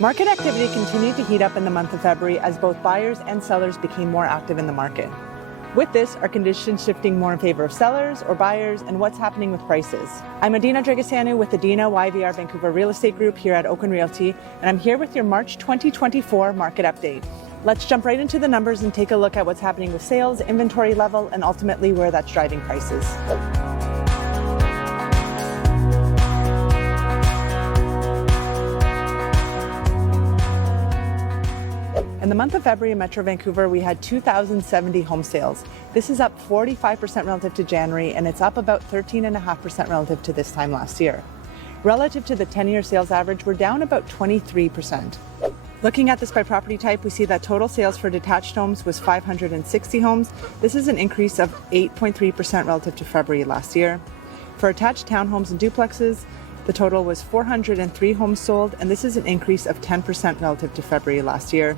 Market activity continued to heat up in the month of February as both buyers and sellers became more active in the market. With this, are conditions shifting more in favor of sellers or buyers, and what's happening with prices? I'm Adina with Adina YVR Vancouver Real Estate Group here at Oaken Realty, and I'm here with your March 2024 market update. Let's jump right into the numbers and take a look at what's happening with sales, inventory level, and ultimately where that's driving prices. In the month of February in Metro Vancouver, we had 2,070 home sales. This is up 45% relative to January, and it's up about 13.5% relative to this time last year. Relative to the 10-year sales average, we're down about 23%. Looking at this by property type, we see that total sales for detached homes was 560 homes. This is an increase of 8.3% relative to February last year. For attached townhomes and duplexes, the total was 403 homes sold, and this is an increase of 10% relative to February last year.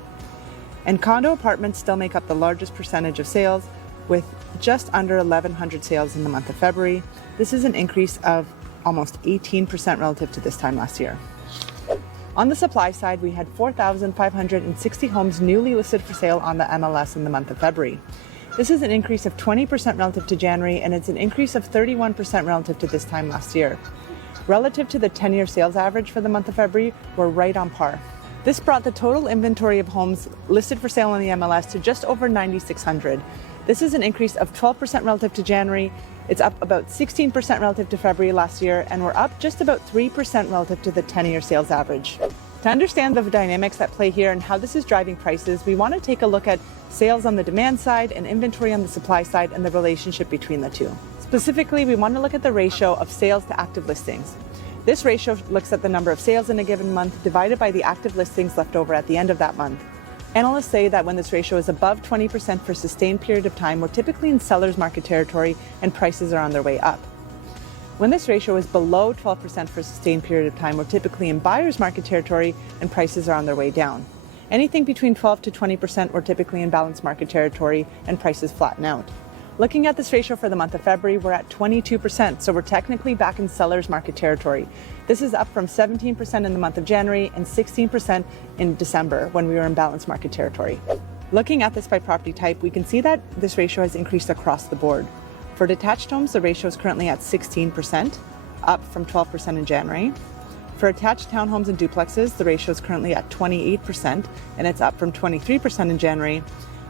And condo apartments still make up the largest percentage of sales, with just under 1,100 sales in the month of February. This is an increase of almost 18% relative to this time last year. On the supply side, we had 4,560 homes newly listed for sale on the MLS in the month of February. This is an increase of 20% relative to January, and it's an increase of 31% relative to this time last year. Relative to the 10-year sales average for the month of February, we're right on par. This brought the total inventory of homes listed for sale on the MLS to just over 9,600. This is an increase of 12% relative to January. It's up about 16% relative to February last year, and we're up just about 3% relative to the 10-year sales average. To understand the dynamics that play here and how this is driving prices, we want to take a look at sales on the demand side and inventory on the supply side and the relationship between the two. Specifically, we want to look at the ratio of sales to active listings. This ratio looks at the number of sales in a given month divided by the active listings left over at the end of that month. Analysts say that when this ratio is above 20% for a sustained period of time, we're typically in seller's market territory and prices are on their way up. When this ratio is below 12% for a sustained period of time, we're typically in buyer's market territory and prices are on their way down. Anything between 12 to 20%, we're typically in balanced market territory and prices flatten out. Looking at this ratio for the month of February, we're at 22%, so we're technically back in seller's market territory. This is up from 17% in the month of January and 16% in December when we were in balanced market territory. Looking at this by property type, we can see that this ratio has increased across the board. For detached homes, the ratio is currently at 16%, up from 12% in January. For attached townhomes and duplexes, the ratio is currently at 28%, and it's up from 23% in January.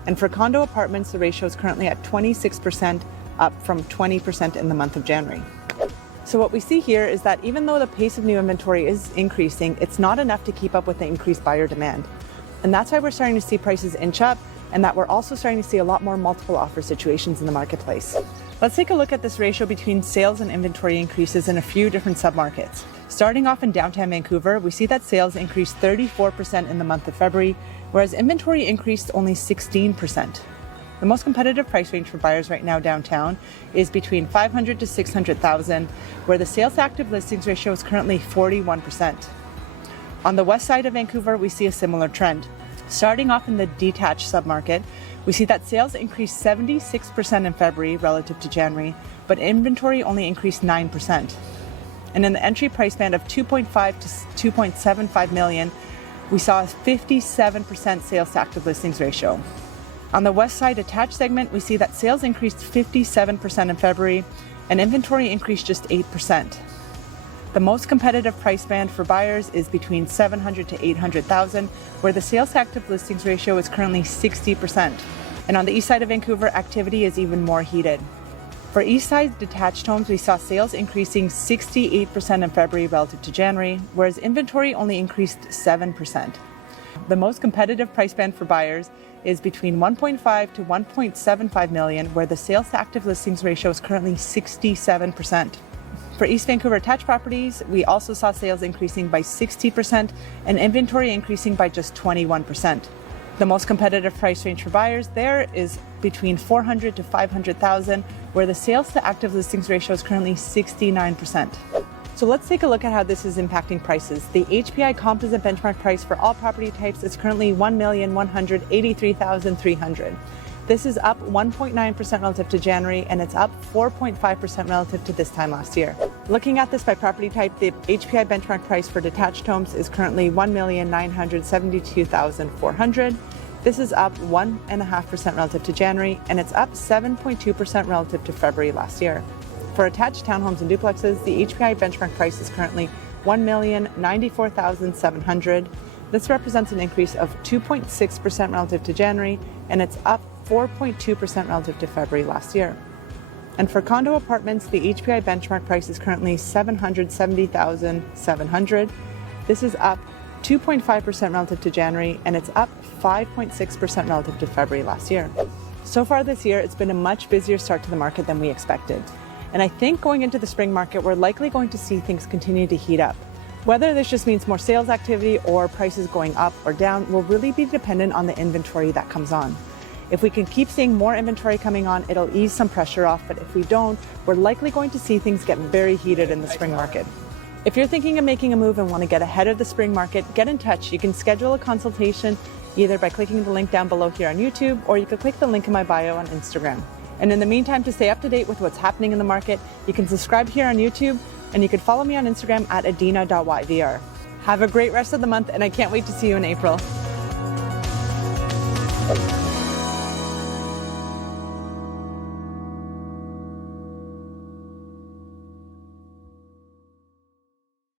And for condo apartments, the ratio is currently at 26%, up from 20% in the month of January. So what we see here is that even though the pace of new inventory is increasing, it's not enough to keep up with the increased buyer demand. And that's why we're starting to see prices inch up, and that we're also starting to see a lot more multiple offer situations in the marketplace. Let's take a look at this ratio between sales and inventory increases in a few different submarkets. Starting off in downtown Vancouver, we see that sales increased 34% in the month of February, whereas inventory increased only 16%. The most competitive price range for buyers right now downtown is between $500,000 to $600,000, where the sales to active listings ratio is currently 41%. On the west side of Vancouver, we see a similar trend. Starting off in the detached submarket, we see that sales increased 76% in February relative to January, but inventory only increased 9%. And in the entry price band of $2.5 to $2.75 million, we saw a 57% sales to active listings ratio. On the west side attached segment, we see that sales increased 57% in February and inventory increased just 8%. The most competitive price band for buyers is between $700,000 to $800,000, where the sales to active listings ratio is currently 60%. And on the east side of Vancouver, activity is even more heated. For east side detached homes, we saw sales increasing 68% in February relative to January, whereas inventory only increased 7%. The most competitive price band for buyers is between $1.5 to $1.75 million, where the sales to active listings ratio is currently 67%. For East Vancouver attached properties, we also saw sales increasing by 60% and inventory increasing by just 21%. The most competitive price range for buyers there is between $400,000 to $500,000, where the sales to active listings ratio is currently 69%. So let's take a look at how this is impacting prices. The HPI composite benchmark price for all property types is currently $1,183,300. This is up 1.9% relative to January, and it's up 4.5% relative to this time last year. Looking at this by property type, the HPI benchmark price for detached homes is currently $1,972,400. This is up 1.5% relative to January, and it's up 7.2% relative to February last year. For attached townhomes and duplexes, the HPI benchmark price is currently $1,094,700. This represents an increase of 2.6% relative to January, and it's up 4.2% relative to February last year. And for condo apartments, the HPI benchmark price is currently $770,700. This is up 2.5% relative to January, and it's up 5.6% relative to February last year. So far this year, it's been a much busier start to the market than we expected. And I think going into the spring market, we're likely going to see things continue to heat up. Whether this just means more sales activity or prices going up or down will really be dependent on the inventory that comes on. If we can keep seeing more inventory coming on, it'll ease some pressure off, but if we don't, we're likely going to see things get very heated in the spring market. If you're thinking of making a move and want to get ahead of the spring market, get in touch. You can schedule a consultation either by clicking the link down below here on YouTube, or you can click the link in my bio on Instagram. And in the meantime, to stay up to date with what's happening in the market, you can subscribe here on YouTube, and you can follow me on Instagram at adina.yvr. Have a great rest of the month, and I can't wait to see you in April.